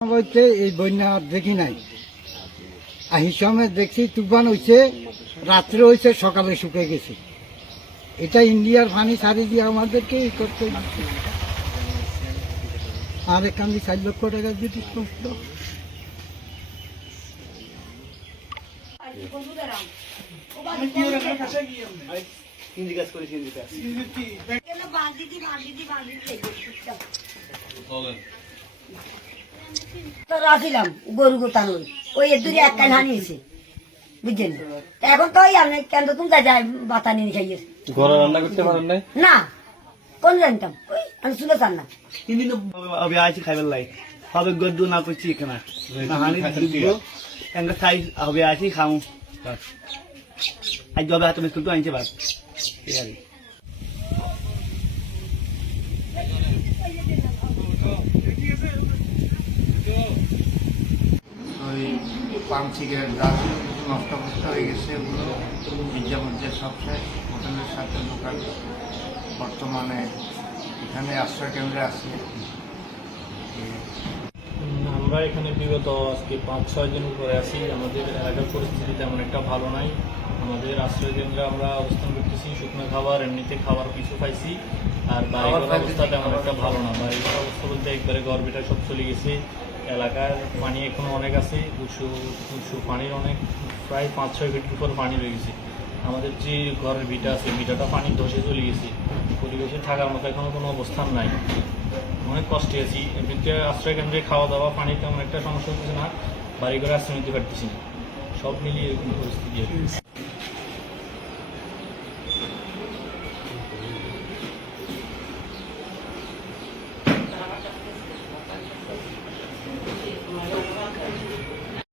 বলতে এই বন্যা আর দেখি নাই। আহি সময় দেখছি তুফান হয়েছে, রাত্রে হয়েছে, সকালে শুকে গেছে। এটা ইন্ডিয়ার পানি ছাড়ি দিয়ে আমাদেরকে এই করতে দিচ্ছে। আর এখান দিয়ে 4 লক্ষ টাকা যদি কষ্ট। আসিলাম গরু গোতানো ওই দূরে এক কান হানিয়েছে বুঝছেন। এখন তো আমি কেন তুমি যায় বাতা নিয়ে খাইয়েছে রান্না করতে পারেন নাই না কোন জানতাম ওই আমি শুনে চান না কিন্তু আমি আছি খাইবার লাই হবে গদ্দু না করছি এখানে হানি দিব এঙ্গা খাই হবে আছি খাও আজ যাবে হাতে মিস্কুল তো আনছে বাস ঠিক আছে। ওই পান সিগারেট গাছ নষ্ট হয়ে গেছে, ওগুলো ভিজা মধ্যে সব শেষ। হোটেলের সাথে দোকান বর্তমানে এখানে আশ্রয় কেন্দ্রে আছে। আমরা এখানে বিগত আজকে 5-6 দিন উপরে আছি। আমাদের এলাকার পরিস্থিতি তেমন একটা ভালো নাই। আমাদের আশ্রয় কেন্দ্রে আমরা অবস্থান করতেছি, শুকনো খাবার এমনিতে খাবার কিছু পাইছি। আর বাড়িঘর অবস্থা তেমন একটা ভালো না। বাড়িঘর অবস্থা বলতে একবারে গর্বিটা সব চলে গেছে। এলাকার পানি এখনো অনেক আছে, উঁচু পানির অনেক, প্রায় 5-6 ফিট উপর পানি রয়ে গেছে। আমাদের যে ঘরের ভিটা আছে, ভিটাটা পানি ধসে চলে গেছে। পরিবেশে থাকার মতো এখনো কোনো অবস্থান নাই, অনেক কষ্টে আছি। এমনিতে আশ্রয় কেন্দ্রে খাওয়া দাওয়া পানি তেমন একটা সমস্যা হচ্ছে না, বাড়ি ঘরে আশ্রয় নিতে পারতেছি না। সব মিলিয়ে এরকম পরিস্থিতি।